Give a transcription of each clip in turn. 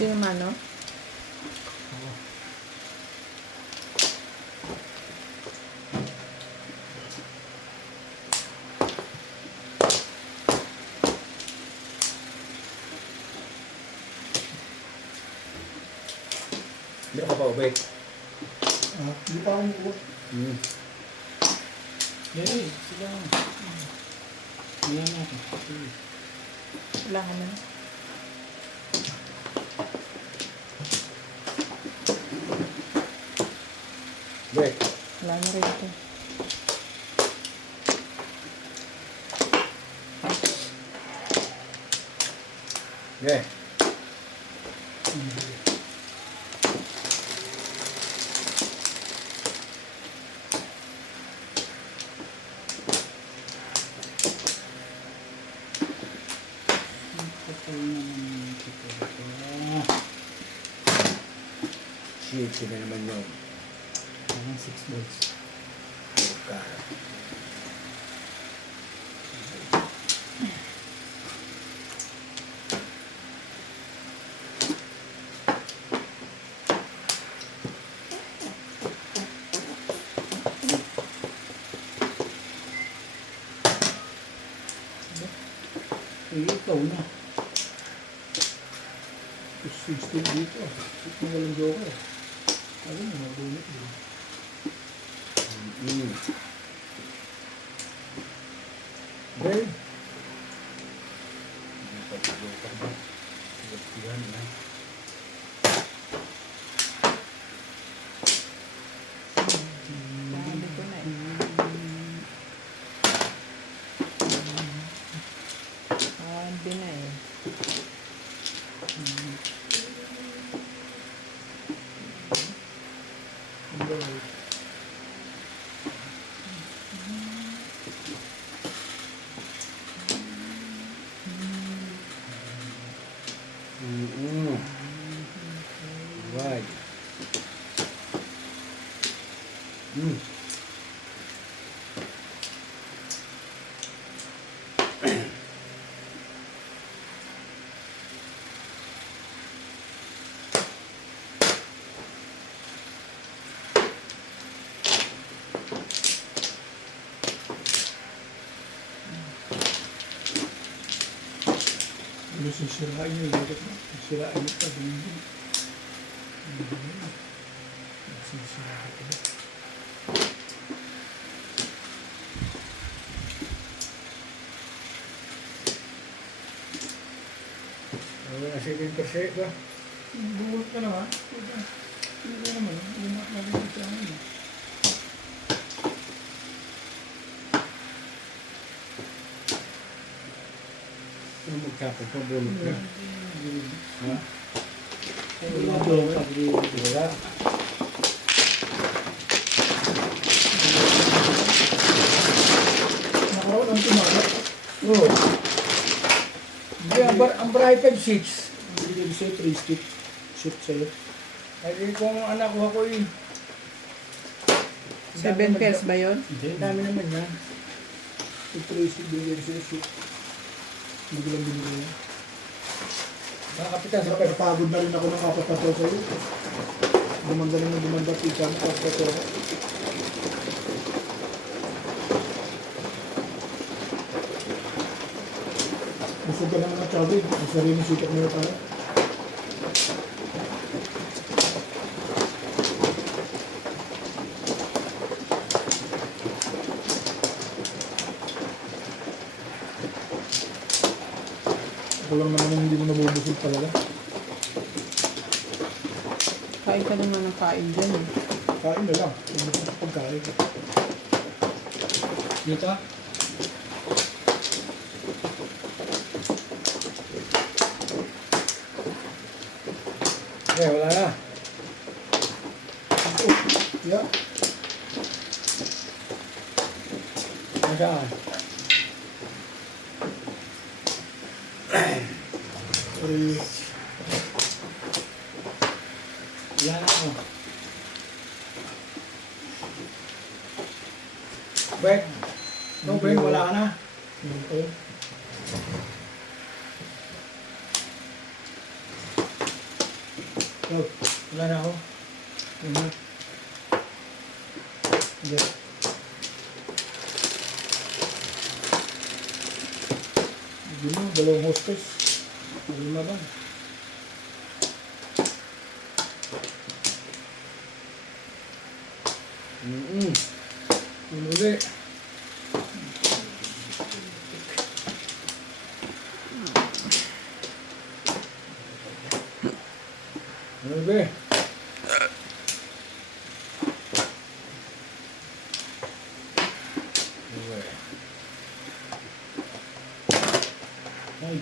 Gusto yung ano? Hindi ka pa ubay. Hindi pa ako umuwi. Hey, sila. Ayan ako. Wala ka na. Break. Wala na rin ito. Okay. Shit, sila naman yun. Parang 6 balls. Okay. Ikaw na. 16 dito. Sit mo walang joker. Ayun, mabunot din. Break. Sabi ko na eh. Sabi na eh. Right. Ano sisirain niya? Sisirain niya pa din. Sisirain niya. Ano na 7% ba? Buwag ka naman. Hindi ka naman. Umat na rin ito ang ano. Ano magkapag pabulot na? Ha? Wala daw pag-iwag. Wala. Nakaroon ang tumara. Oo. Hindi, ang bright 5 seats. Hindi din sa'yo 3 stick. Shoot sa'yo. Ay, kung anak ko ako eh. 7 pairs ba yun? Hindi. Ang dami naman yan. Yung 3 stick bigyan sa'yo shoot. Hindi ko lang binigay yan. Mga kapitan, sa pera. Napagod na rin ako ng kapatato sa'yo. Dumanda rin ng dumanda pika mo kapatato. Gusto ka naman ng chubby. Ang sarili sikat mo na tayo. Ako lang naman ang hindi mo nabubusog talaga. Kain ka naman ng kain dyan eh. Kain na lang. Hindi ko pagkain. Dito? Okay, wala na. Yeah. Nasaan? Sorry. Wala na ako. Back. No, Ben, wala ka na. Okay. Oh, wala na ako. Hindi. Yun mo, dalawang hostess. Lima ba? Yung uli. Yung uli. Ay.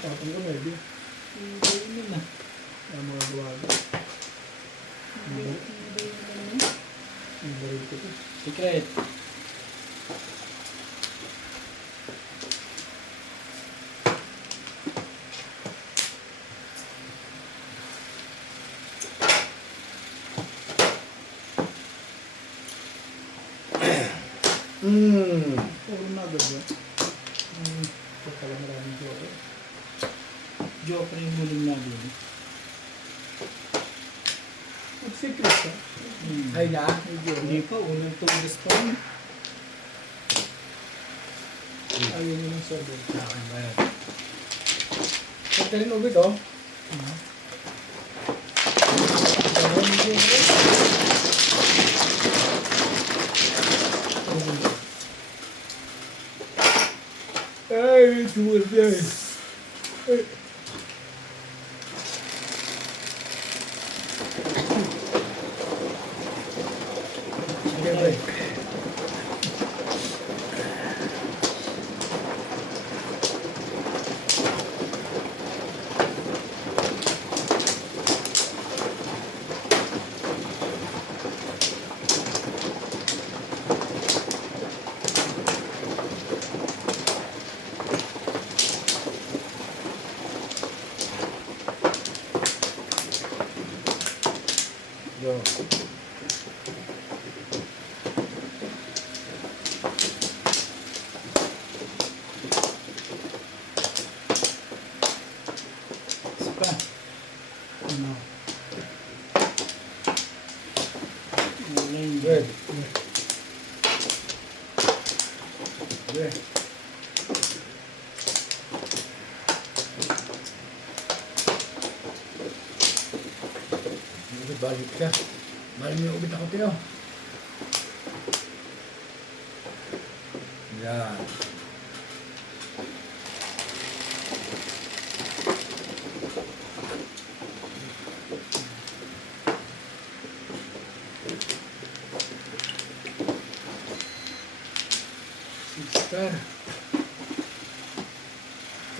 Tapos ko maybe. Hindi na. Ang mga gawago. Ang baril ko to. Secret. Puro na agad yan. Ito pala maraming joke. Joker yung huling natin. Mag-secret ka. Ay na. Hindi pa, unang tulis pa rin. Ayaw mo ng sabi. Akin ba yan? Pagka rin ulit oh. Ay, tuwal yan. Ay. Sige, bay. Yo. Isa pa. Ano? Nine. Good. Good. Balik ka. Balik mo yung ubit ako, Teo. Yan. Sister.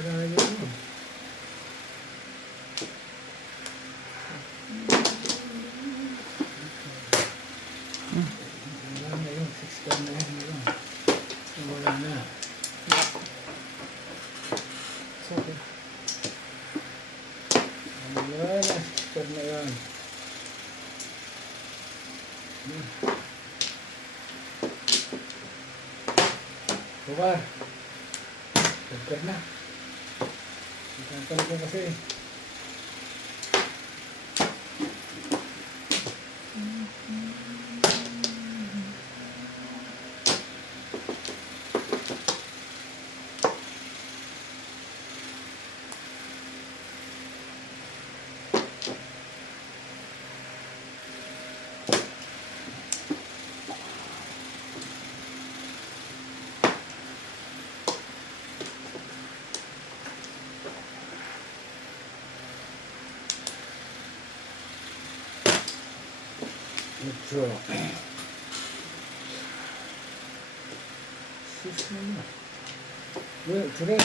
Tara yun. Wala na yun. Sister na yun. Wala na. Okay. Wala na. Sister na yun. Bukar. Sister na. Ikantan ko kasi. Ito. Sus naman. Well, ito rin.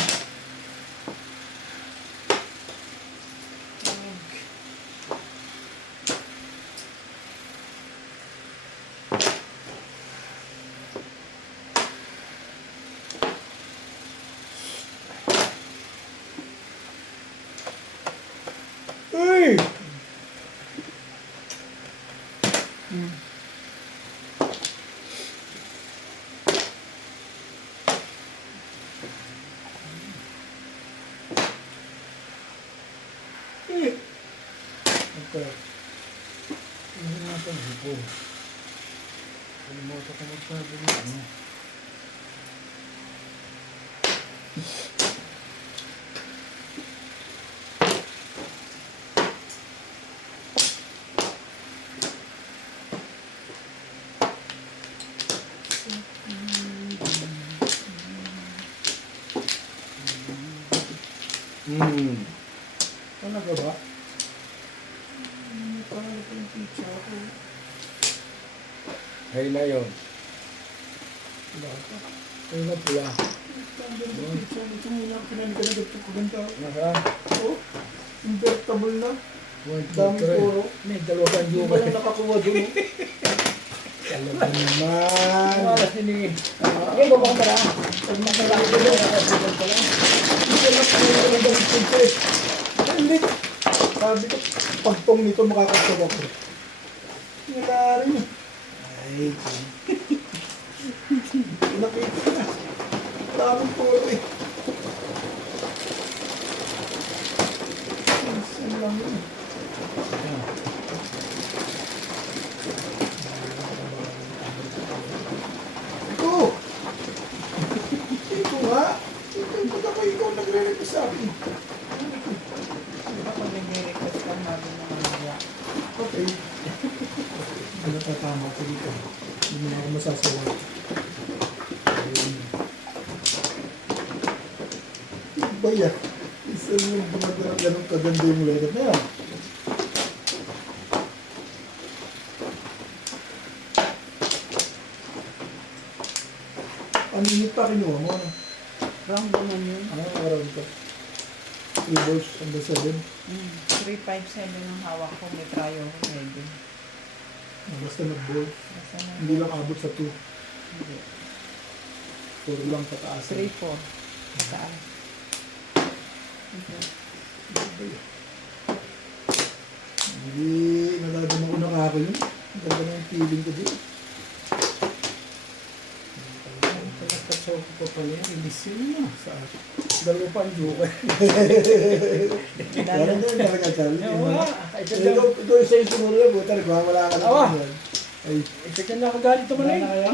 Uy! Hmm. Okay. Hindi natin hipon. Kalimutan ko magsabi ng ano. Talaga ba? Parang ito yung pizza ko. Hay na yun. Pula ka. Hay na pula. Ang ganda yung pizza. Ito muna pinanigan na ganda ko ganda. Nasaan? Oo. Invertible na. Dami puro. May dalawa kang Hindi yuka. ba lang nakakuha doon? Talaga naman. Wala sini. Okay, baba ka pala. Pag nakalaki ko doon, nakasugal pa lang. Hindi lang ako yung ganda ng pizza. Hindi. Sabi ko, pagpong nito makakasab ako. Wala rin. Ay, nakita na. Daming puro eh. Saan lang yun? Ito! Ito nga! Ito yung pagka ikaw nagre-request sa akin. Di ba pag nag-request ka natin ng mga Okay. Ano tatama ko dito? Hindi na ako masasawa. Ayun. Iba yan. Isa yung gumagana ganun kaganda yung letter na yan. Paninit pa kinuha mo, ano? round naman yun. Ano araw ito? 3 balls on the 7. 357 ang hawak ko. May tryo ko medyo. Basta nag-ball. Basta na. Hindi lang abot sa 2. Hindi. 4 lang pataas. 3-4. Mataas. Okay. Hindi nadadama ko nakaka yun. Ang ganda na yung feeling ko dito. Pagkakatsaw ko pa pala yan, release yun na. Sa dalawa pa ang joke. Dahil- Parang doon talaga, Charlie. Oo nga. Ito yung sa isang muna po, talaga wala ka na. Awa. Ay, Ito ka nakagalit naman Wala eh. na kaya?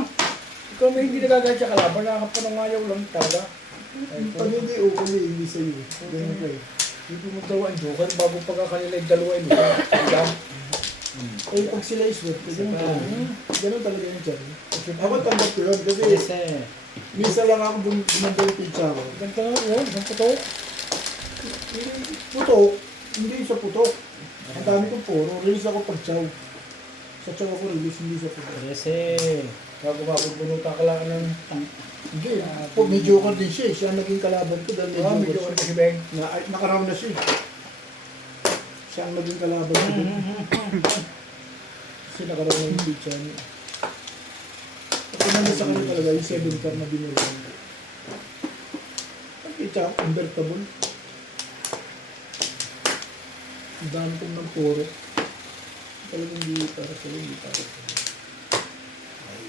Ikaw may hindi nagagalit sa kalaban, nakapanangayaw lang talaga. pag hindi okay, hindi sa'yo. Ganyan ka eh. Hindi mo daw ang joker bago pagkakanila yung dalawa yung lupa. Eh, pag sila is wet, ganun Sa- talaga. Ganun talaga yung Charlie. Ako tanggap ko yun kasi Yes eh. minsan lang ako bumanda yung pizza ko. Ganito nga yun, ang puto. Putok, hindi sa putok. Ang dami kong puro, release ako pag chow. Sa chow ako release, hindi sa putok. Yes eh. Bago mabubunutan ka lang ng Hindi, po, mediocre din siya eh. Siya ang naging kalaban ko dahil Medyo mediocre kasi siya. Beng. Nakaraw na siya. Siya ang naging kalaban ko dun. Kasi nakaraw na yung pizza niya. At umanda sa kanya talaga yung 7 car na binulan ko. Ang pizza, convertible. Ang dami kong ng puro. Talagang hindi para sa'yo, hindi para sa'yo. Ay,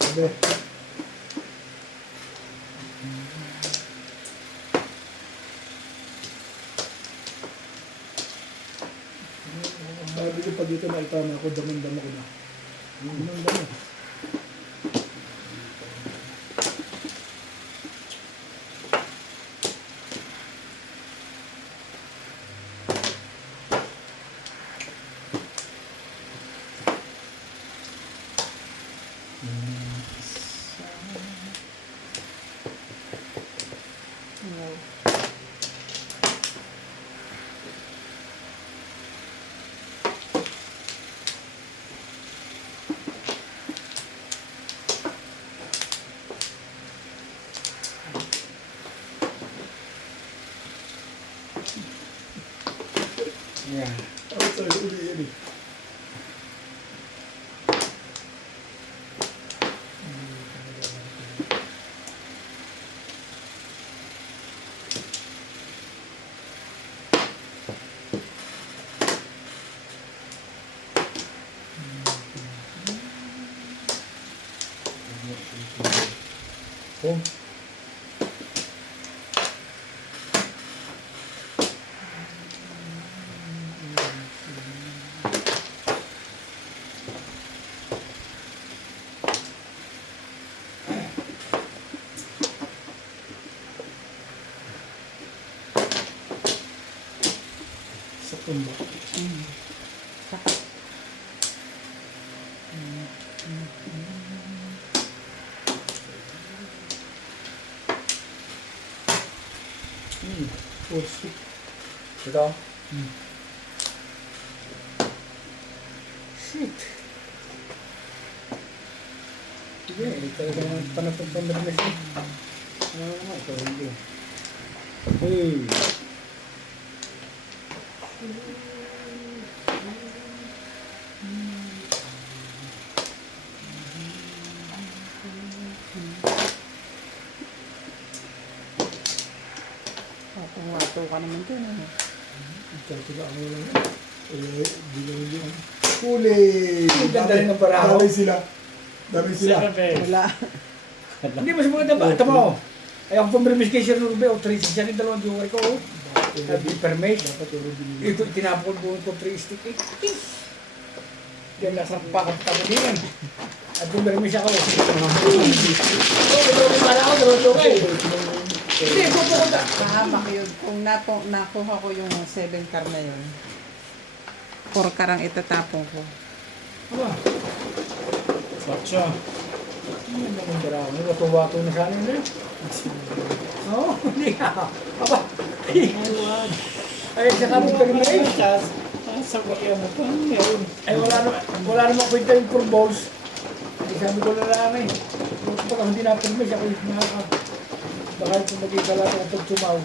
sabi. Sabi ko pag ito naitama ako, damang-dama ko na. Damang-dama. No. Yan. Ako sa'yo, uli yan eh. Oh. Sa tumba. Puso. Ito. Shit. Sige, ito yung panapagpandar na siya. Ano naman, ito hindi. Hey! Patungato ka naman dyan. Ano? Tatiga ako lang. Bilang yun. Huli! Ang ganda rin ng paraho. Dami sila. Dami sila. Wala. Hindi mas maganda ba? Ito mo. Ay ako pang-release kay Sir Rube. O 3 siya rin dalawang joker ko. Sabi permit. Dapat yung binili. Ito tinapon ko ito 3 stick eh. Diyan nasa pakap-tapon din yan. At pang-release ako. Oo, pala ako dalawang joker. Hindi, pupunta. Kahamak yun. Kung nakuha ko yung 7 car na yun, 4 car ang itatapong ko. Aba. Baksa. Ano naman dara? Wato-wato na sana yun eh. Oo, hindi ka. Aba. Ay, saka mo permit. Sabayan mo pa. Meron. Ay, wala namang kwenta yung 4 balls. Ay, sabi ko na lang eh. Baka hindi na permit, ako yung nakaka. Baka kung magkikala ko pag tumaw.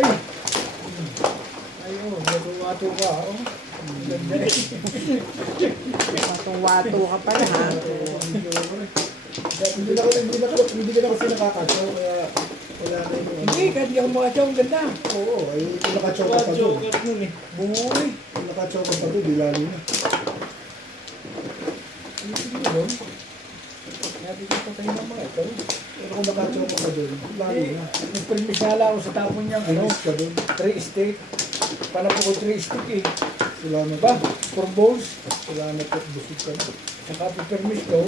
Ay! Ay, oh, wato-wato ka, oh. Ang ganda eh. Patong-wato ka pala ha. Hindi ka na kasi nakakatsaw, kaya wala na yung Hindi, kahit hindi ako makatsaw, ang ganda. Oo, ay kung nakatsaw ka pa doon. Joker nun eh. Bumoy. Kung nakatsaw ka pa doon, di lalo na. Ano sige doon? Sabi ko pa tayo naman ito. Pero kung nakatsaw ka pa doon, lalo na. Nag-permis na lang ako sa tapon niya. Ano? Alis ka doon. 3 stick. Paano po ko 3 stick eh? Salamat Ba? ba? 4 balls. Salamat at busog ka na. Saka po permis ko.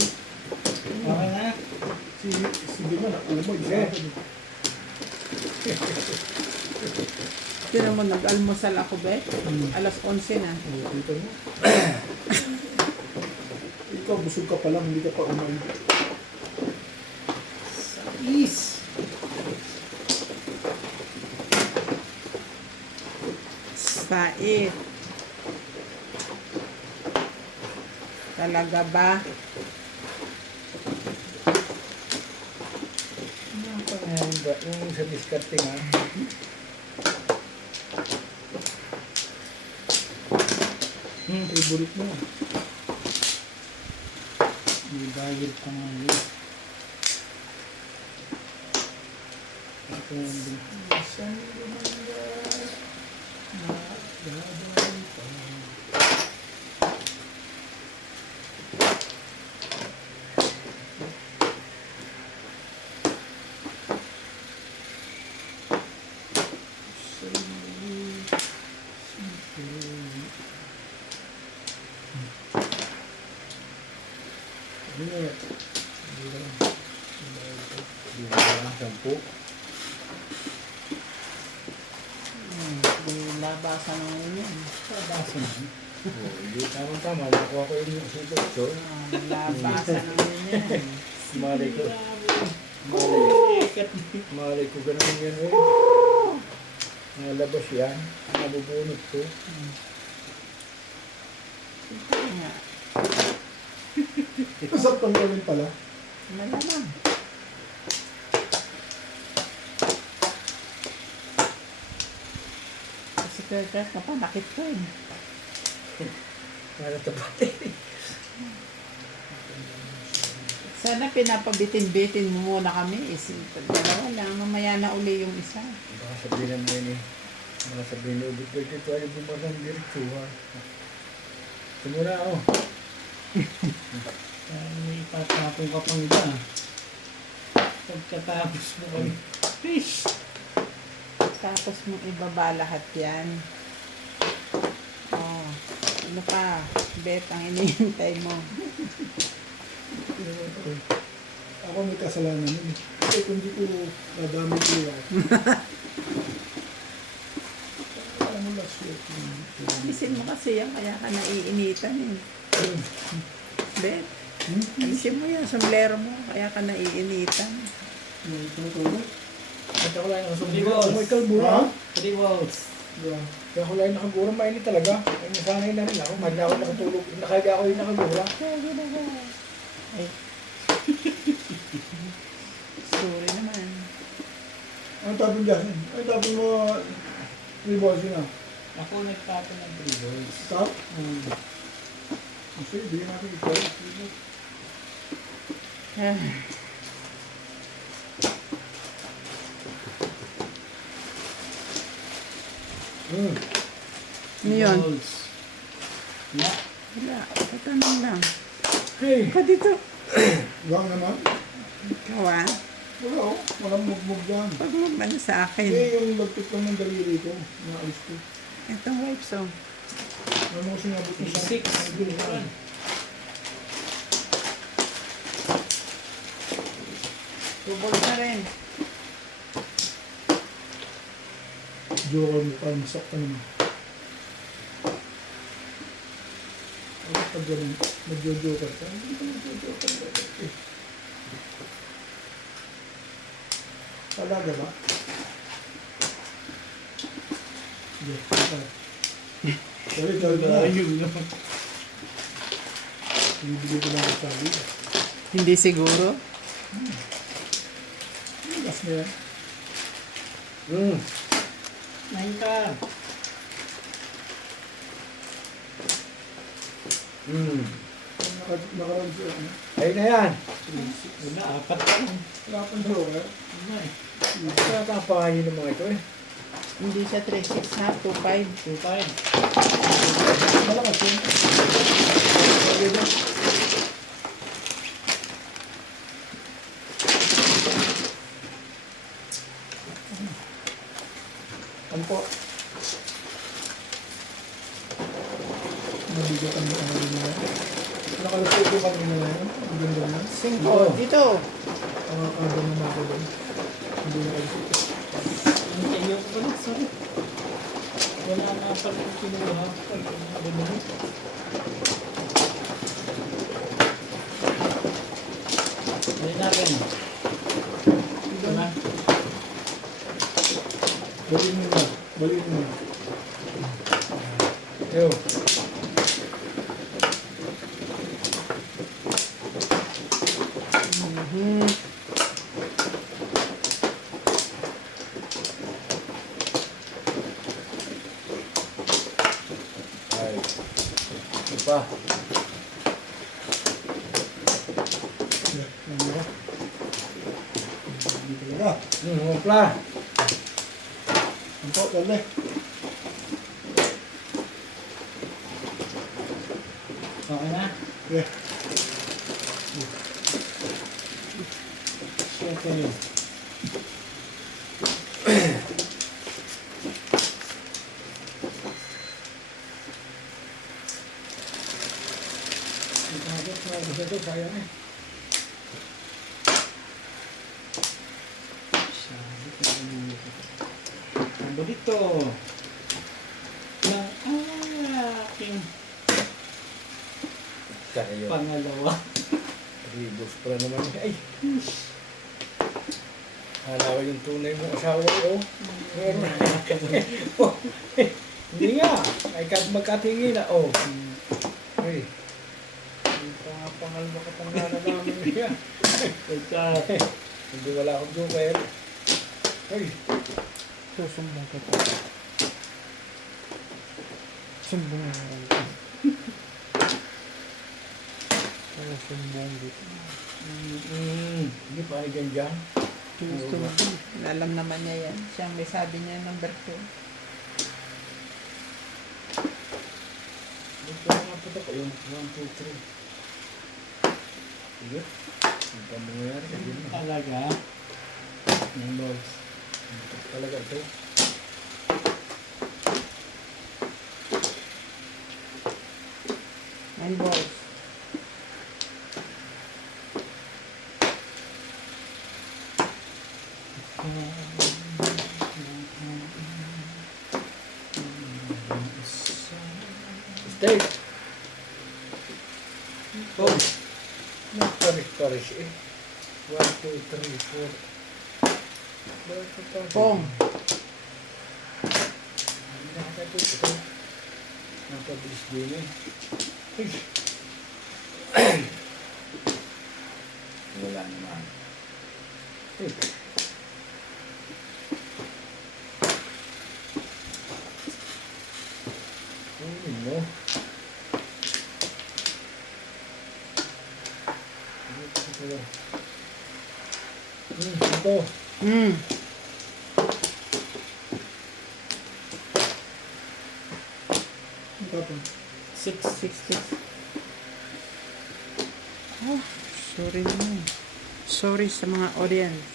Okay na. Sige na, nakumoy sa akin. Tira mo, nag-almusal ako, be. Alas 11 na. Kita mo? Ikaw, busog ka pa lang, hindi ka pa umain. Is. Sait. Talaga ba? Yung sa discarding ha. Favorite mo. May bayad pa nga yun. Ito yung Labasan ng yun. Labasan na. Hindi tama-tama. Nakuha ko yung sitwasyon. Labasan ng yun. Malay ko. Malay ko ganun yan eh. Nalabas yan. Nabubunot ko. Nga. Nasaktan ka rin pala. Malamang. Kaya napanakit ko eh. Para tapat eh. Sana pinapabitin-bitin mo muna kami. Dalawa lang. Mamaya na uli yung isa. Baka sabihin mo yun eh. Baka sabihin mo, ubit ito ay bumarang diretso ha. Tumula ako. May itatapon ka pang iba. Pagkatapos mo kami. Fish! Tapos mo ibaba lahat yan. Oh, ano pa? Bet ang inihintay mo. Ako may kasalanan yun. Kasi kung di ko nadami ko yan. Alam mo last year. Alisin mo kasi yan, kaya ka naiinitan eh. Bet, alisin mo yan, sombrero mo, kaya ka naiinitan. May tumutulog. At ako lang nakasumbi Three ko. balls. May kalbura. Ha? 3 volts. Yeah. Kaya ako lang nakagura, mainit talaga. Ay nasanay na rin ako. Mahal na ako nakatulog. Nakahiga ako yung nakagura. Ay. Sorry naman. Ang tapon dyan? Ang tapon mo 3 balls yun ah. Ako nagtapon ng 3 volts. Stop? Sige, bigyan natin ikaw. Ah, Ano yun? Volts. Na. Wala, tatanong lang. Hey! Ka dito. Wang naman? Ikaw ah, Wala oh. Walang mugmug dyan. pag mo ba na sa akin? Eh, yung lagpit lang ng daliri ko. Naalis ko. Itong wipes oh. Ano mo sinabot mo sa 6. Yun. Tubol na rin. Joker mo pa, masak ka naman. Ako pag ganun, mag-joker ka. Hindi ka mag-joker ka. Talaga ba? Sige, okay. Sorry, sorry na. Ayun lang. Binibigay ko lang sa sabi. Hindi siguro. Gas na yan. Nine ka. Nakaroon siya. Ano? Ayun na yan. Wala, 4 ka lang. Wala pang joker. Wala eh. Kaya ka ang pangayin ng mga ito eh. Hindi siya 3-6 ha, 2-5. 2-5. Malakas yun. Sabi na. Ano po? Mabigat ang ano rin na yan. Nakalusog ko kanina na yan. Ang ganda na. 5. Dito. Ang ganda na ako doon. Hindi na kalusog. Ang kayo ko pala, sorry. Wala nga pala yung kinuha. Ano mo? Dali natin. Ito na. Baliin mo na. Baliin mo na. Ayun. Mhm. Ay. Ito pa. Yeah, ano ba? Hindi talaga. Mupla. Ano po, dali. Okay na? Yeah. Share kayo. Gusto ito, sayang eh. Sabi ko ano ano dito? Ng aking Kaya. pangalawa. Ribos pa naman. Ay. Hala ko yung tunay mong asawa ko. Meron. Oh, hindi nga. Ay magkatingin na. Oh. Ay. Yung pangalma ka pang namin niya. Hindi wala akong joker. Ay. Susumbong kita. Sumbong Kaya sumbong dito. Hindi pa rin dyan. Gusto mo. Alam naman niya yan. Siyang may sabi niya number 2. Ito nga po ito. Yung 1, 2, 3. Sige. Ang pamangyayari ka din. Talaga. Yung balls. Talaga ito. Nine balls. Stay. Oh. Parish eh. 1, 2, 3, 4. Pong. Napabilis din eh. Wala naman. No. Ito. Hmm. Tapos, 6. Oh, sorry naman. Sorry sa mga audience.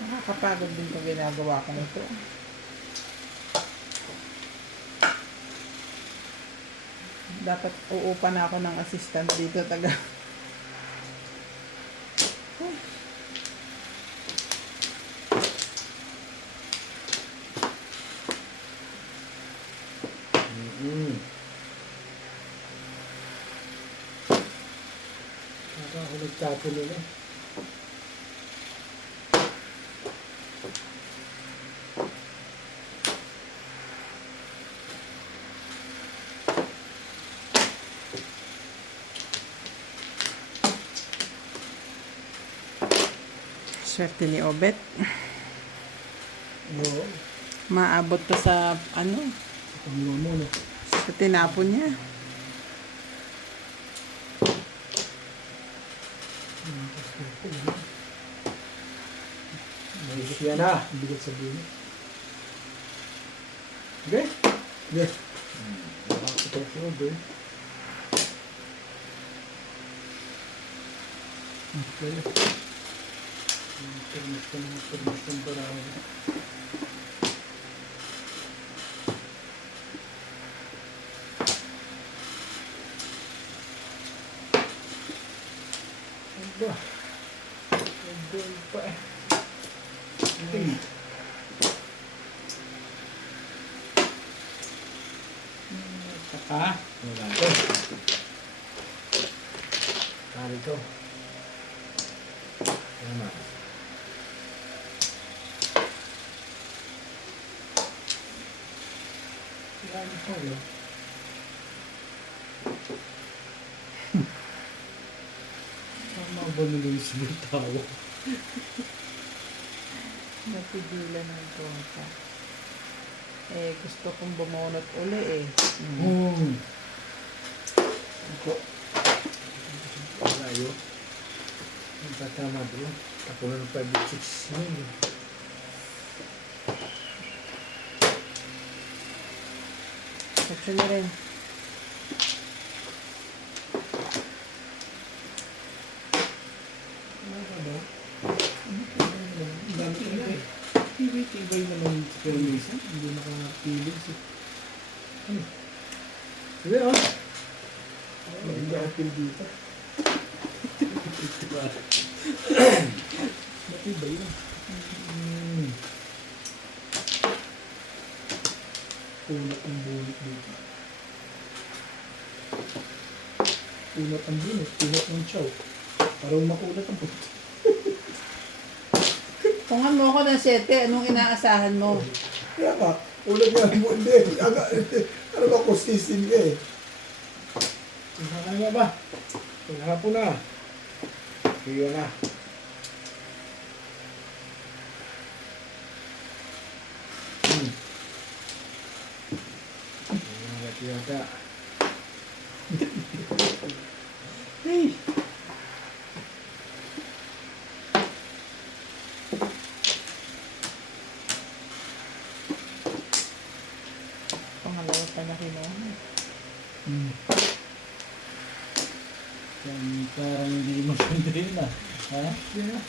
Nakakapagod din ito ginagawa ko nito. Dapat uupa na ako ng assistant dito taga. Nakahulog tapo nila. Swerte ni Obet. Oo. Maabot to sa ano, Pangluwa mo, no? sa tinapon niya. Mayos yan na. bigat sa buhay. Okay? Yes. Nakakasunod eh. Okay. Termas ng parang. Aba. Doon pa eh. Saka. Wala ito. Kali ito. Tama. Kali ito, no? Tama ba nilulis mo yung tao? Napigilan ng konta. Eh, gusto kong bumunot uli eh. Ako. Wala yun. Ang tatama doon. Ako na ng 5-6 yun. Gusto na rin. Tibay naman si Permisa. Hindi nakapilig siya. Sige, oh. Hindi ako feel dito. Matibay na. Punat ang bunot dito. Punat ang bunot. Punat ng chow. Parang makulat ang bunot. Tungan mo ako ng 7, anong inaasahan mo? Kaya ka, ulat nga mo. Hindi. Ano ba kustisin ka eh? Kaya ba? Paghapon na. Kaya na. Yata. Pangalawa pa na kinuha. Hmm. Parang hindi mo sundin na. Ha? Yeah.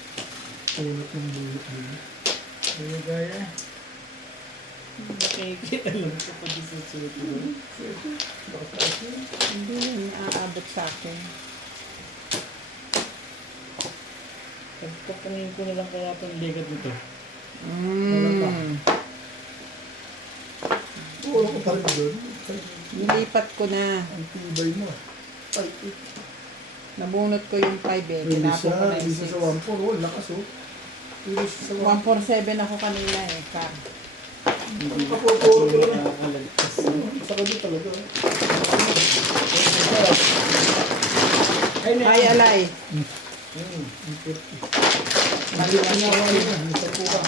Tulot ng bulot dito. Kaya gaya. Nakikialam ko pa din sa suot mo. Hindi na aabot sa akin. Pagpapangin ko na lang kaya pang ligat nito. Puro ko pa rin doon. Nilipat ko na. Ang tibay mo. Ay, Nabunot ko yung 5 eh. hindi Tinapon ko na siya, yung hindi siya sa 6. 1-4. Oh, lakas oh. Hindi siya sa 147 ako kanina eh. Car. Ang kapupuro ko lang. Nakakalagpas. Sa kanya talaga. Ay, na. Ay, alay. Hindi ka ginawa yun. Hindi sa puka.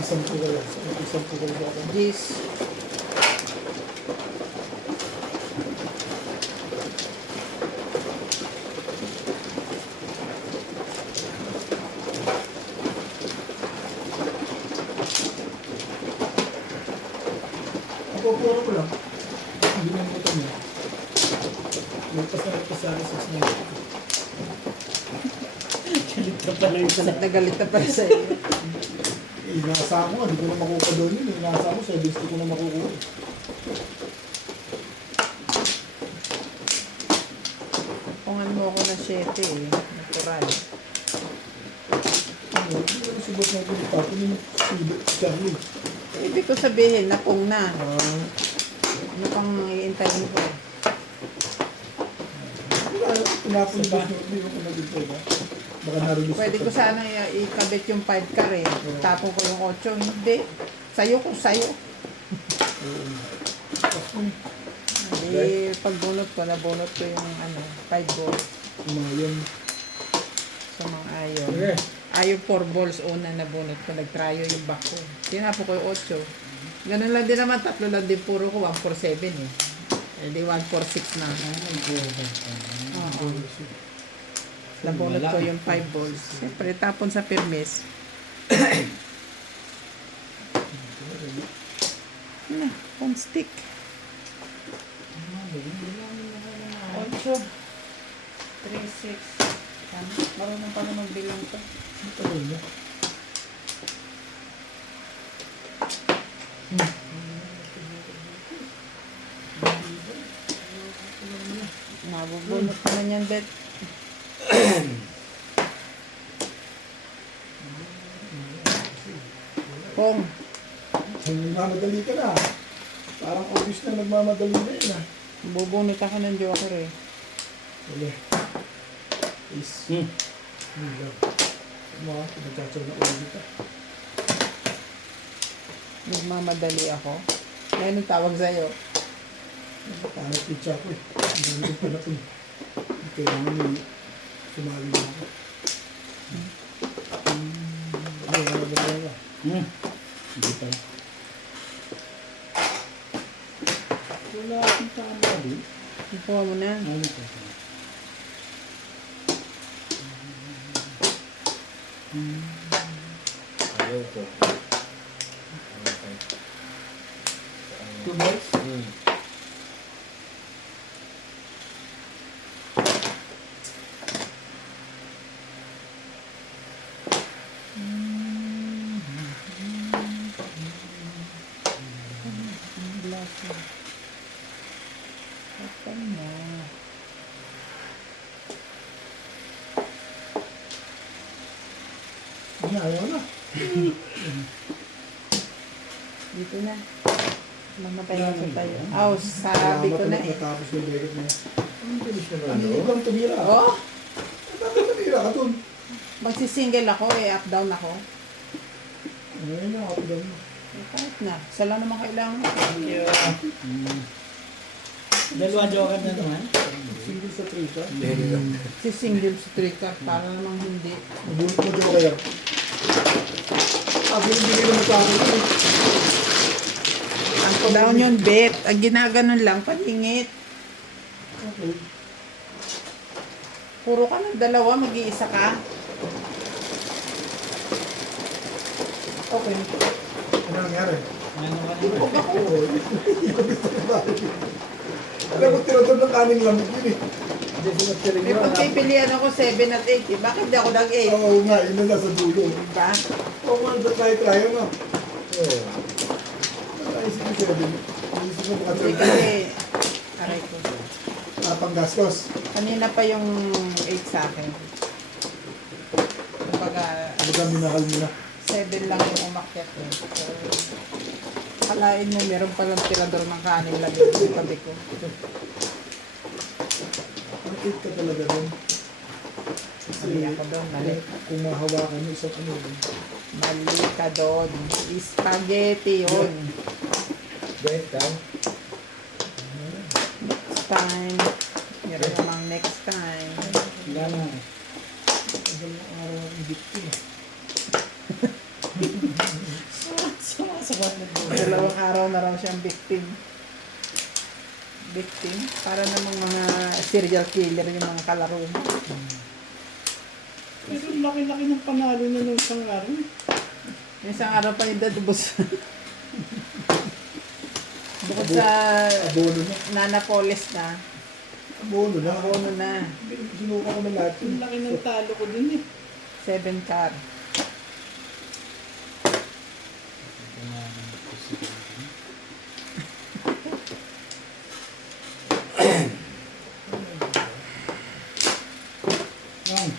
Isang puka lang. Isang puka lang. Gis. Kapupuro ko lang. Hindi na yung button niya. Nagpas sa resource niya. Galit ka pala yung Galit na galit na pala sa iyo. Inasa mo, hindi ko na makukuha doon yun. Inasa mo, 70 ko na makukuha. Pungan mo ako ng 7 eh. Natural. Hindi ko na subot na ito. Tapos yung Charlie. Ibig ko sabihin, napong na. Ah, Ano pang iintayin ko? tinapon ko. Hindi ko na dito na. Baka narilis Pwede ko sana ikabit yung 5 car eh. Tapon ko yung 8. Hindi. Sayo ko, sayo. Hindi, pagbunot ko, nabunot ko yung 5 balls. Umayon. Sa mga ayon. Okay. Ayon 4 balls una nabunot ko. Nagtryo yung back ko. Tinapon ko yung 8. Ganun lang din naman, tatlo lang din puro ko, 147 eh. Hindi 146 na. Oo. Nabunot ko yung 5 balls. Siyempre, tapon sa permis. One stick. 8. 3, 6. Marunong pala magbilang to. Ito rin niya. Nabubunot naman yan, Bet. Pong. Nagmamadali ka na. Parang obvious na nagmamadali na yun ah. Bubunot ako ng joker eh. Wala. Is. Hindi lang. Mga pinagkatsaw na ulit ka. Nagmamadali ako. Ngayon ang tawag sa'yo. Paano pizza ko eh. Ang dami kong panapin. Kailangan yung sumali na ako. Wala ba talaga? Hindi pa. Wala akong tama din. Kuha mo na. Ano ko? Ayaw ko. Okay. 2 balls? Kapal na. Ayaw na. Dito na. Mamatay na sa tayo. Aw, sabi ko na eh. Natapos yung legat na. Ang bilis naman, Ano no? bang tumira? Oh, Bakit tumira ka dun? magsisingle ako eh. Up down ako. Ayun na, ako doon. Eh, kahit na. Isa lang naman kailangan. Thank you. Dalawa joker na naman. Single sa trika. Si single si Trika, para namang hindi. Nabunot mo dito kaya. Binibigay naman sa akin. Ang down yun, bet. Ang ginaganon lang, paningit. Okay. Puro ka ng dalawa, mag-iisa ka. Okay. Ano nangyari? Ano ka Huwag ako. Alam mo, tirador ng kaning lamig yun eh. Hindi ko nagtirin May yun. pagpipilian ako 7 at 8. Eh. Bakit di ako nag-8? Oo nga, yun na nasa dulo. Diba? Oo nga, try na. Oo. Naisip ko siya din. Naisip ko baka Hindi kasi, aray ko. panggastos. Kanina pa yung 8 sa akin. Kumbaga, Ano ka minahal mo na? 7 lang yung umakyat eh. So, kalain mo, meron palang tirador ng kanin lagi sa tabi ko. Ang cute ka talaga doon. Mali ako doon, mali. Kung mahawakan mo isang ano yun. Mali ka doon. Spaghetti yun. Bait ka? Next time. Meron namang next time. Wala na. Tagal ng araw ang victim. Sumasabat na doon. Dalawang araw na raw siyang victim. Victim? Para namang mga serial killer yung mga kalaro mo. Pero laki-laki ng panalo na nung isang araw. Yung isang araw pa yung dadubos. Bukod sa Abono na. Nanapolis na, Abono na. abono na. Sinuka ko na lahat Yung yun. laki ng talo ko dun eh. 7 car. Yan.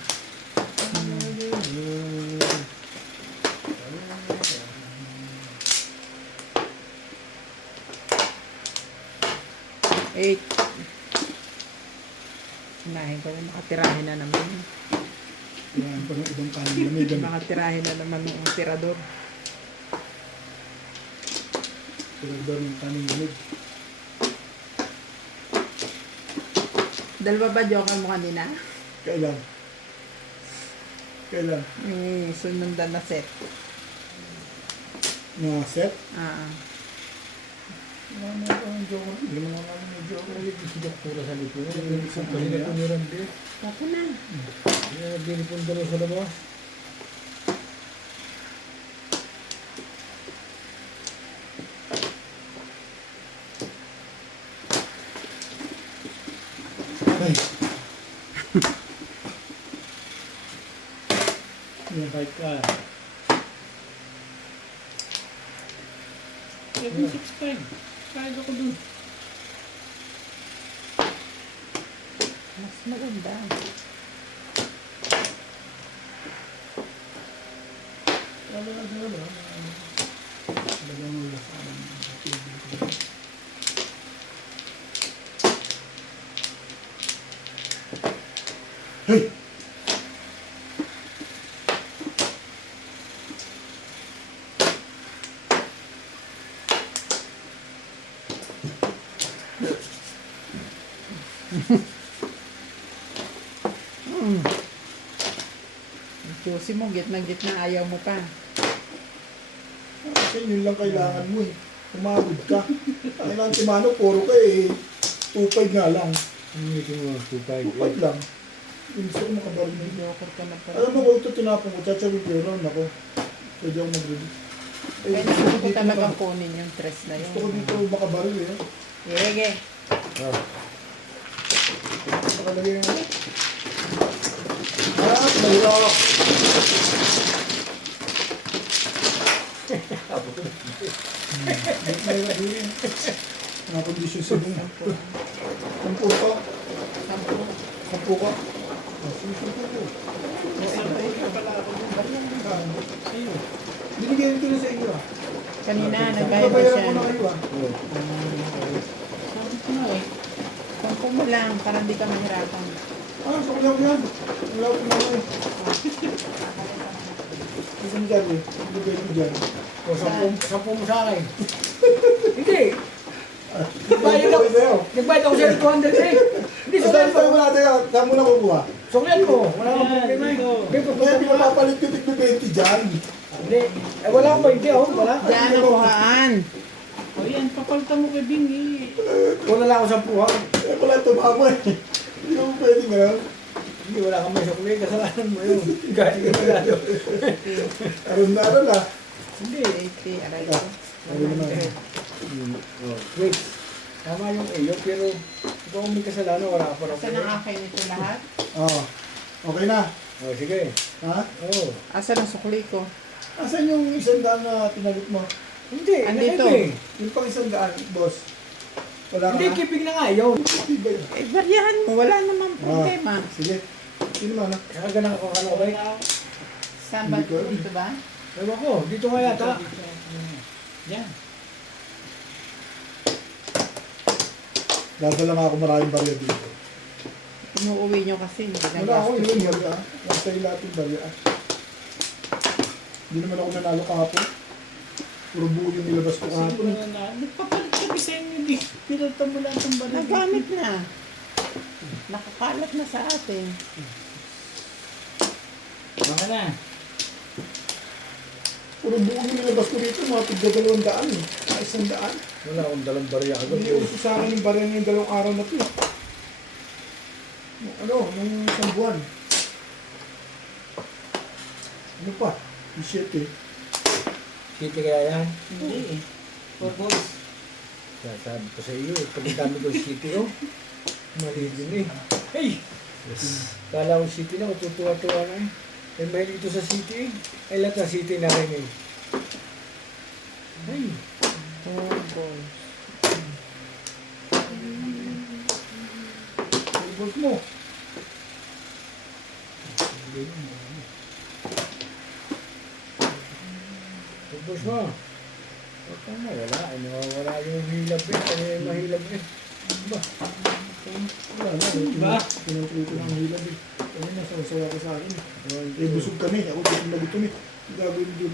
8. Hinahin ko na makatirahin na naman. Yan pa ng ibang kanin na may ganun. Makatirahin na naman ng tirador. Tirador ng kanin lamig. Dalawa ba joker mo kanina? Kailan? Kailan? Yung sunundan na set. Mga set? Ah. Wala na ako ng joker. Hindi mo naman may joker. Si Doktora sa likod. Isang Kanina kanina. po ni Randy. Ako na. Binipunda rin sa labas. Ay. Yung kahit ka. 765. Kahit ako dun. Mas maganda. Wala na sila ba? Talagang wala sa alam. Hey! Juicy mo, gitna ayaw mo pa. Kasi yun lang kailangan mo eh. Umabot ka. Ang ilang timano, puro ka eh. 2.5 nga lang. Ang meeting mo, 2-5. 2.5 lang. Yung gusto ko makabaril na yun. Joker ka na pala. Alam mo kung ito tinapon ko, tsatsabi ko yun, ako. Pwede ako mag-release. Kaya gusto ko talagang kunin yung tres na yun. Gusto ko dito makabaril eh. Yege. Nakalagay yung ano. Ah, mahirap. Mahirap din. Mga kondisyon sa bunga. 10 ka. 10 ka. Susunod ko. Sabay ka pala ako dun. Sa'yo. Binigyan ko na sa inyo ah. Kanina, nagbayad na Babayaran siya. ko na kayo ah. Sabi ko nga eh. Sampo mo lang, para hindi ka mahirapan. Ah, sa kulang yan. Wala ko na eh. Gusto mo dyan eh. Bigay ko dyan. O, 10 mo sa akin. Hindi. Nagbayad ako. Nagbayad ako sa 200 eh. Hindi, suklihan mo. Saan mo na kukuha? Suklihan mo. Wala akong Ayan, problema eh. dito. Hindi, Kaya papunta di mo ko na. papalit yung tigno 20 dyan. Hindi. Eh, wala akong 20 oh. Wala. Diyan ang kuhaan. O yan, papalitan mo kay Bing eh. Wala lang ako sa puha. Eh, wala tumama eh. Hindi mo pwede ngayon. Hindi, wala kang may sukli. Kasalanan mo yun. Galing ka na lalo. Aron na aron ah. Hindi. 80, aray ko. Ayun naman. 100. Wait. Tama yung iyo, pero ikaw kung may kasalanan, wala ka pa rin. Saan ang akin nito lahat? Oo. Okay na. Oh, sige. Ha? Oh. Asan ang sukli ko? Asan yung 100 na pinalit mo? Hindi, Andito. nakibig. Yung pang 100, boss. Wala ka Hindi, na? kibig na nga yun. Hindi ba yun? Eh, baryahan mo. Wala namang problema. Sige. Sino man ah? Saka ganang ako ka na, okay? Saan ba? Hindi ko alam. Dito ba? Ewan ko, dito nga yata. Yan. Dadala nga ako maraming barya dito. Inuuwi nyo kasi. Hindi Wala ako nagastos yun, mo. barya. Nasa iyo lahat yung barya. Hindi naman ako nanalo kahapon. Puro buo yung nilabas ko Sino kahapon. na? Nagpapalit kami sa inyo di. Pinalta mo lang itong balik. Nagamit na. Nakakalat na sa atin. Baka na. Puro buo yung nilabas ko dito. Mga tigda 200 eh. 100. Wala akong dalang barya agad. Hindi uso sa akin yung barya ng 2 araw na to eh. Ano, nung isang buwan. Ano pa? Yung 7 eh. City kaya yan. Hindi eh. For boys. Sabi ko sa iyo, pag dami ko city, oh. Mali din eh. Hey! Kala ko city na, tutuwa-tuwa na eh. Eh, mahilig ito sa city eh. Ay, lahat na city na rin eh. Ay! Oh, boy. Tulbos mo. Tulbos mo. Huwag kang mawala. Ay, nawawala yung hilab eh. Ano yung mahilab eh? Ba? Wala na. Ba? Pinag-try ko ng hilab eh. Ano na, sawa ka sa akin eh. Eh, busog kami. Ako gutom na gutom eh. Ang gagawin dun.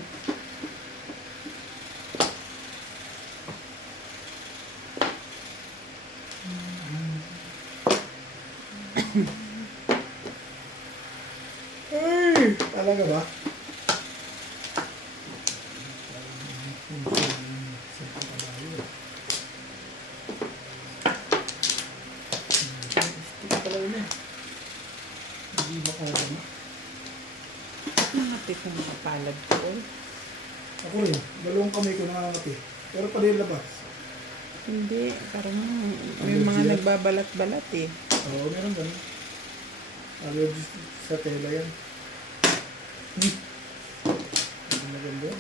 Ay! Talaga ba? Stick pala yun eh. Hindi makakama. Nakapit ng mga palad ko. eh. Ako rin. Dalawang kamay ko nakakati. Pero pa rin labas. Hindi. Parang may Allergy mga yan. nagbabalat-balat eh. Oo, meron ganun. Allergy sa tela yan. Hindi maganda.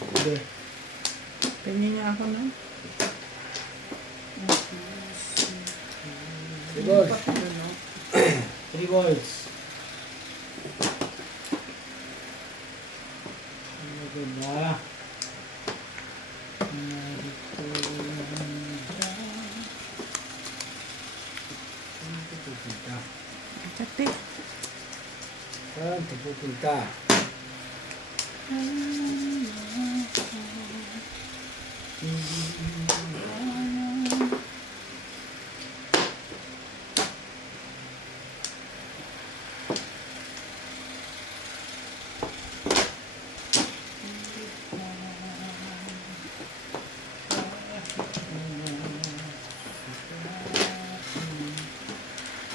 Hindi. Tingin nga ako na. Tulbos. Ano? 3 balls. Ano ba ba? Kati. Saan ito pupunta?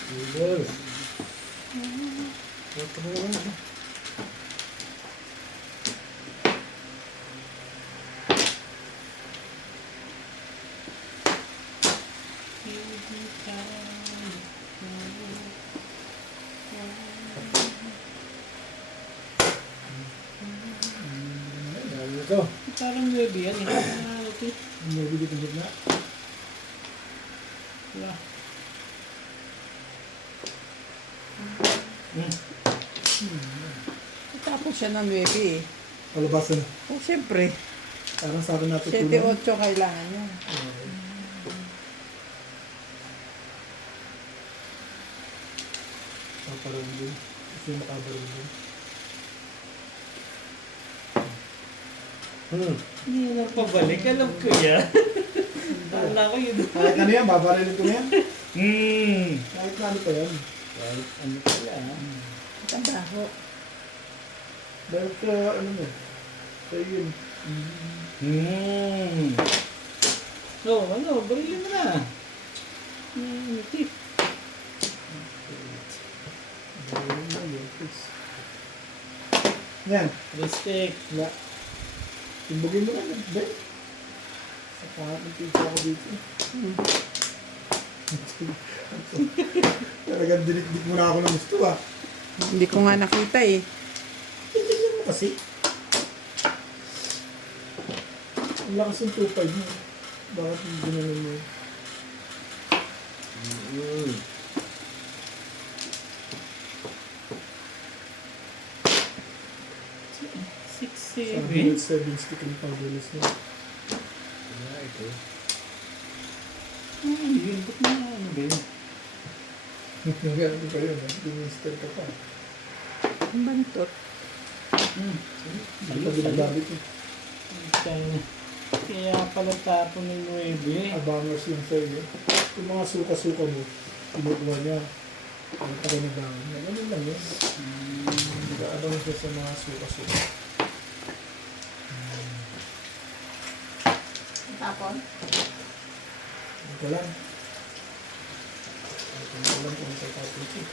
Tulbos. Ito mo naman. Dami ito. Parang baby yan eh. Okay. Maybe dito sa gitna. Wala. Tapos siya ng baby eh. Palabasan. Oh, siyempre. Parang sa akin natutunan. 7-8 kailangan niya. Paparang din. Gusto yung makabarang din. Hindi na pabalik. Alam ko yan. Kala ko yun. Kahit ano yan, babarilin ko na yan. Kahit na ano pa yan. Kahit ano pa yan. Trabaho. Dahil sa ano mo. Sa yun. So, ano, barilin mo na. Tip. Yan. Respect. Timbugin mo na. Be. Sa ng pizza ako dito. Talagang dinikdik mo na ako ng gusto ah. Hindi ko nga nakita eh. Tignan mo kasi. Ang lakas ng 2.5 mo. Bakit yung ginanon mo? Six, Sa seven. 7 stick ang pag-release niya. Yun, ba't na ano ba yun? Ganun pa yun. Dinister ka pa. Ang bantot. Ang pag-ginagabit eh. Kaya pala tapon ng 9. Abangers yung sa'yo. Yung mga suka-suka mo, pinukuha niya. Ang pag-ginagabit niya. Ganun lang yun. Nag-aabang siya sa mga suka-suka. Tapon? Ito lang. Ito lang kung sa tapon siya.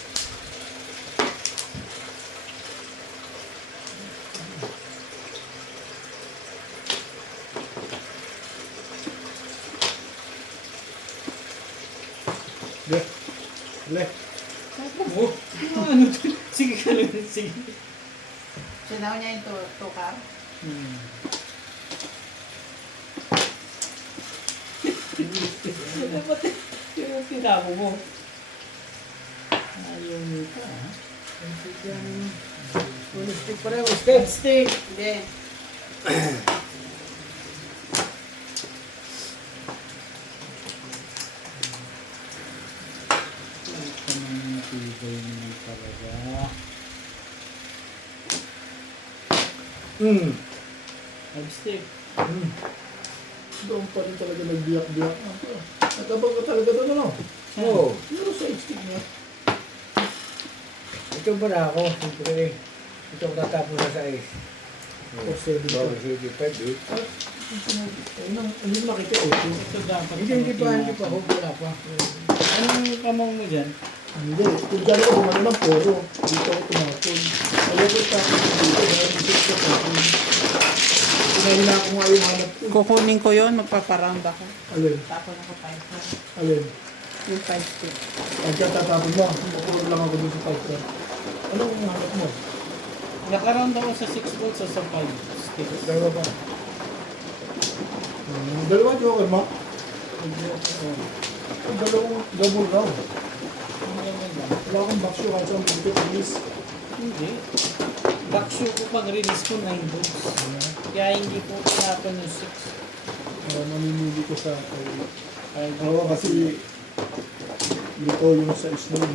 Le. Le. Oh, ano to? Sige ka lang, sige. Sinaw niya yung tukar. Ano ba yung tinamo mo? Ayaw mo ka, ha? Stick pa rin. Stick. Stick! Hindi. Ito naman tibay naman talaga. Stick. Doon pa rin talaga nagbiyak-biyak. Natabang ka talaga doon, ano? Oo. Pero sa stick niya. Ito ba na ako? Siyempre, ito ko natapos na sa ice. O 7 pa. Bago 75 eh. Hindi makita 8. Ito dapat. Hindi pa. Wala pa. Anong kamang mo dyan? Hindi. Kung dyan ako gumano ng poro, dito ako tumatol. Ayaw ko tapos dito, dahil dito ko tapos. Pinahila ko nga yung hanap ko. Kukunin ko yon, magpaparound ako. Alin? Tapon ako 5 Alin? Yung 5 stick. Pagkatatapon mo, mukuro lang ako dito sa fighter. Anong hanap mo? Nakaround ako sa 6 volts sa 5 sticks. Dalawa ba? Dalawa joker mo? Dalawang double round. Ano naman lang? Wala akong backshoe kasi ang bigit please. Hindi. Backshoe ko pang release ko 9 volts. Kaya hindi po tinapon yung 6. Mamimili ko sa Ay, Oo, kasi dito yung sa islam.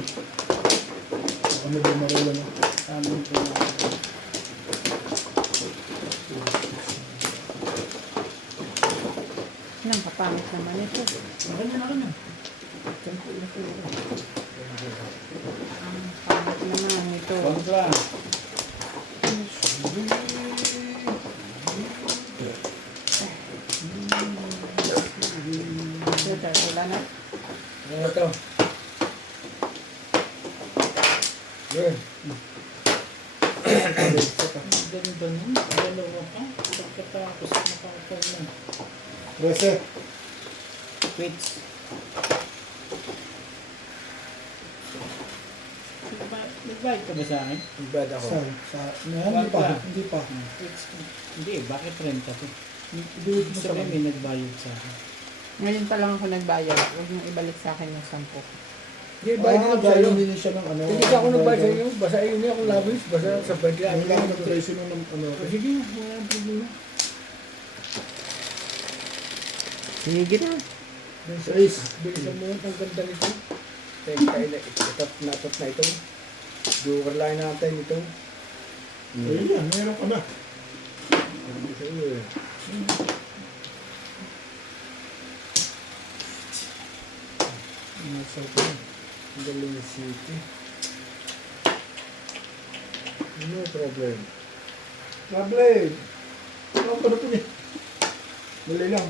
Ano ba marila na? Amin po na. Nang kapangit naman ito. Ganyan na kanya. Ang pangit naman ito. Kontra. Wala na. Ano ito? Yun. Ganda nun. Dalawa pa. Pagkatapos nakakapag na. Rese. Quits. Nagbayad ka ba sa akin? Nagbad ako. Hindi pa. Hindi pa. Quits. Hindi, bakit renta to? Hindi mo sa Sabi may nagbayad sa akin. Ngayon pa lang ako nagbayad. Huwag niyong ibalik sa akin yung 10. Hindi, bayad na tayo. Hindi niya siya ng ano. Hindi ka ako nagbayad sa inyo. Basta ayun niya akong labis. Basta sa bad Ano lang ng presyo ng ano. Sige, wala ang problema. Sige na. Ace. Bilisan mo ang ganda nito. Tayo na, itot na ito. Joker line natin ito. Ayun yan. Meron ka na. Nasa ko. Galing City. No problem. Problem. Ano pa na po niya? Dali lang.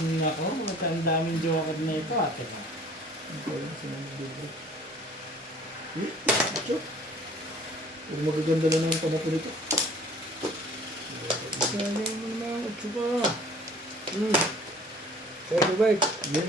Nako, ang daming joker na ito ate. Ito lang sinama dito. Ito. Kung magaganda na naman pa na po nito. Sayang mo naman. Utso ka. Kaya subay. Yan.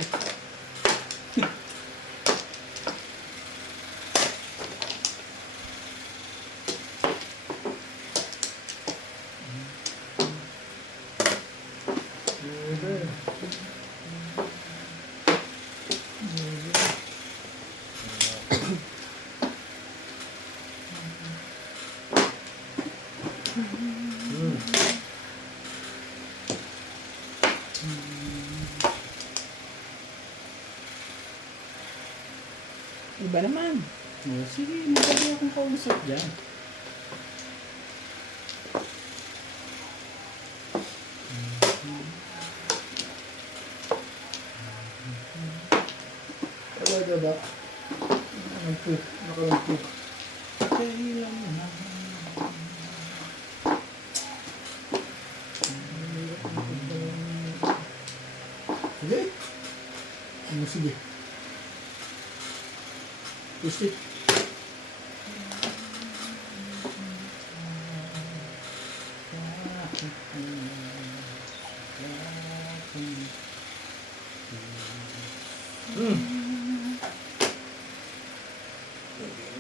Iba naman. Oh, sige, madali akong kausap dyan. Talaga ba? Ang poop. Nakalang poop. Kailan na. Sige. Sige. Pusti.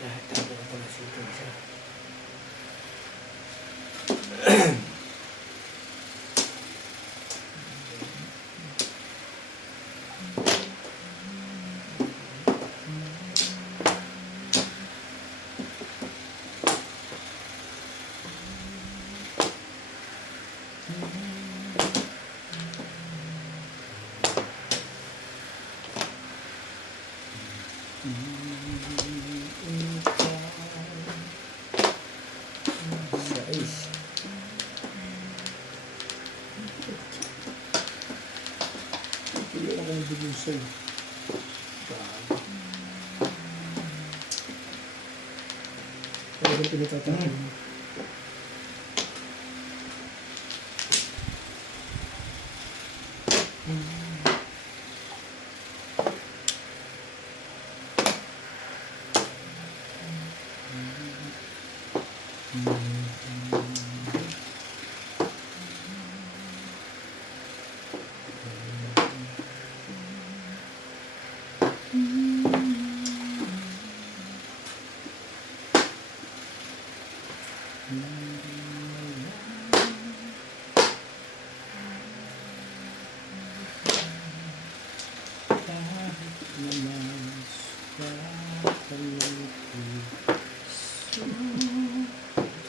Lahat ang mga pala City siya. Sais. Kaya ako magbigay sa'yo. Talagang pinatatakin mo.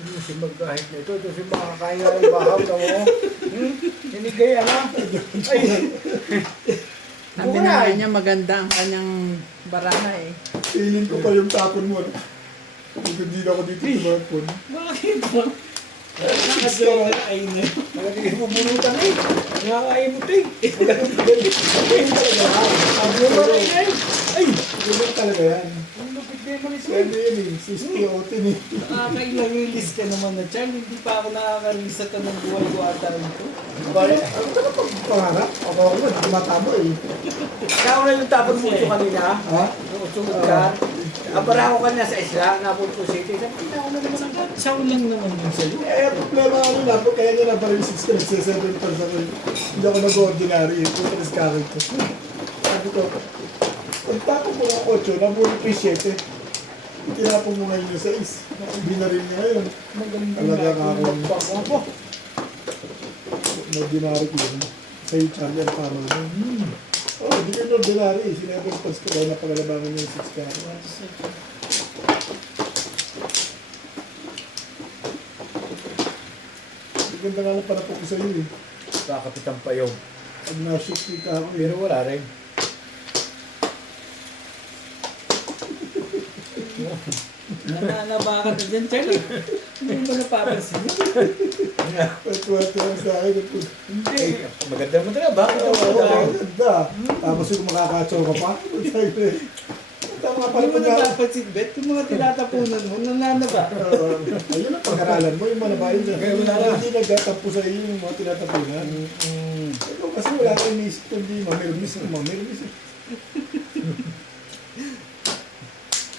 Ito si magkahit na ito. Ito si makakain nga ng bahaw na mo. Sinigay ano? Ay. Sabi naman niya maganda ang kanyang baraha eh. Feeling ko pa yung tapon mo. Hindi na ako dito tumapon. Bakit ba? Nakasaya na ay na. Nagagiging bubulutan eh. Nakakaimot eh. Ay, talaga. Ang bumulay na eh. Ay. Ganun talaga yan. Ang lupit na yung mga Ano yun eh, sispiotin eh. Nakakailang-release ka naman na dyan. Hindi pa ako nakaka-release ka ng buhay ko ata rito. Bakit? Ano ka na pagpangarap? Ako ako na, tumatamo eh. Kaya na yung tapon mo ito kanina. Ha? Yung usunod ka. Abara ko kanina sa isla. Napunto City. Sabi na ako na naman ang Saw lang naman yun sa'yo. Eh, problema ano na po, kaya niya na parang 6 times, 7 times ako. Hindi ako nag-ordinary eh, kung tres character. Sabi ko, pagtapon ko ng 8, nabuli ko yung 7. Tinapon mo ngayon yung 6. Binaril niya ngayon. Talaga ka ako. Ordinary ko yun. Sa'yo, Charlie, ang parang yun. Oh, hindi ko ordinary eh. Sinabi ko pas ko daw na pagalabangan niya yung 6 character. Ganda nga lang para po ko sa'yo eh. kakapitan pa yun. Pag na-shift kita ako eh. Pero wala rin. Nananaba ka na dyan, Charlie. Hindi mo napapansin yun. Tuwa-tuwa sa akin. Hindi. Maganda mo talaga. Bakit Oo, ako ganda. Tapos yung makakatsaw ka pa. Tama Hindi pala mo pag napapansin, Bet. Yung mga tinatapunan mo, nananaba. ayun ang pag-aralan mo, yung malabayan dyan. Kaya wala na. Hindi nagtatampo sa iyo yung mga tinatapunan. Ikaw kasi wala kang inisip kundi mamirmis.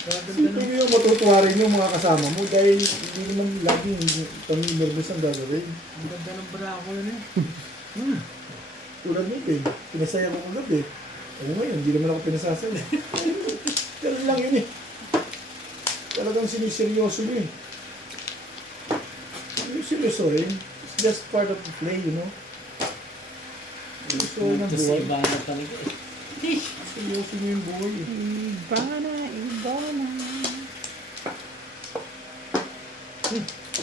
Hindi yung matutuwa rin yung mga kasama mo dahil hindi naman laging pamimirmis ang gagawin. Ang ganda ng brako yun eh. Tulad mo din, pinasaya ko kung gabi. Ano ngayon, hindi naman ako pinasasaya. Ganun lang yun eh. Talagang siniseryoso nyo eh. Yung seryoso rin. It's just part of the play, you know. Seryoso ng Ito buhay. si Ivana talaga. Seryoso nyo yung buhay eh. Ibana.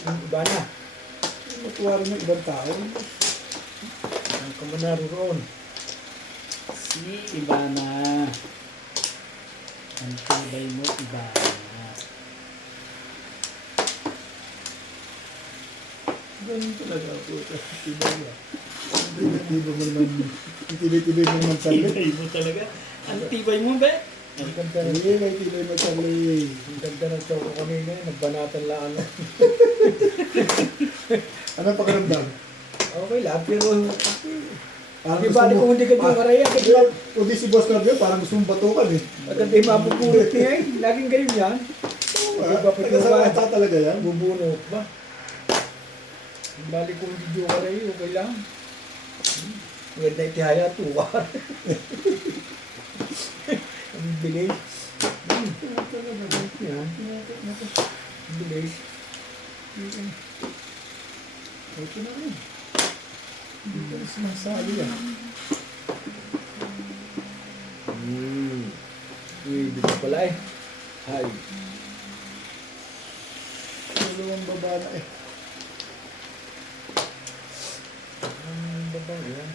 Ang iba na. Matuwa rin ng ibang tao. Ang kamanaro roon. Si Ivana. Ang tibay mo, Ivana. Ganun talaga ako. Tibay ba? Tibay mo naman. Tibay mo naman sa Tibay mo talaga. Ang tibay mo, Bet. Ang ganda ng Hindi, may tibay mo sa Ang ganda ng choco kanina eh. Nagbanatan lang ano. Ano pakiramdam? Okay lang, pero Parang di ba gusto mo- kung hindi ka yung karaya, Di ba, kung di si Boss Cardio, parang gusto mong batukan eh. maganda yung mapupulot niya eh. Laging ganyan yan. Taga-sa talaga yan. Bubunot ba? Balik kung hindi yung karaya, okay lang. Maganda yung tihaya, tuwa. Ang bilis. Yan. Ang bilis. Ito na rin. Hindi ka rin sinasali yan. Uy, dito pala eh. Hi. Dalawang baba na eh. Ang babang yan.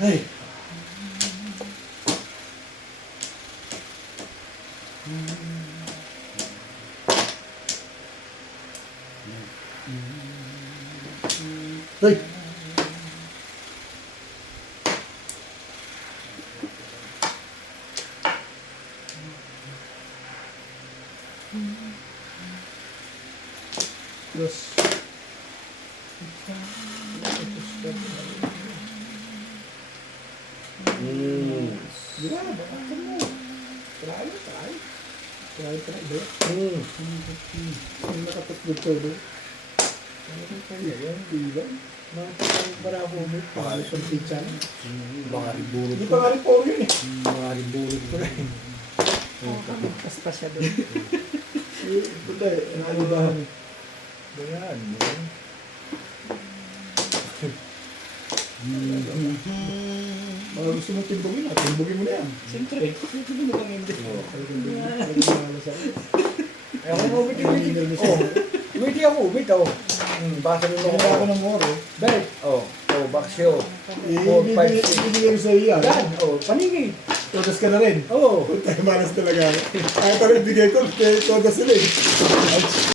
Ay! Hey! Yes. Di ba? Bakit mo? Try. Try. Ang nakatatlog ko doon. Ano kaya yan? Di ba? Mga tatang barako mo. Pakali pang pizza na. Mga ribulot Hindi ko. pa nga rin puro yun eh. Mga ribulot ko rin. Basta siya doon. Ito eh, nakalibahan eh. Ganyan. Mga gusto mo timbugin na, timbugin mo na yan. Siyempre, hindi mo bang hindi? Ayaw mo umiti. Oh, umiti ako, umiti ako. Basa mo Kaya ako ng moro. Bet. Oh, baksyo. Ibigay mo sa iya. Yan, paningin. Todas ka na rin. Oo. Tayo malas talaga. Kahit ako ibigay ko, todas sila eh.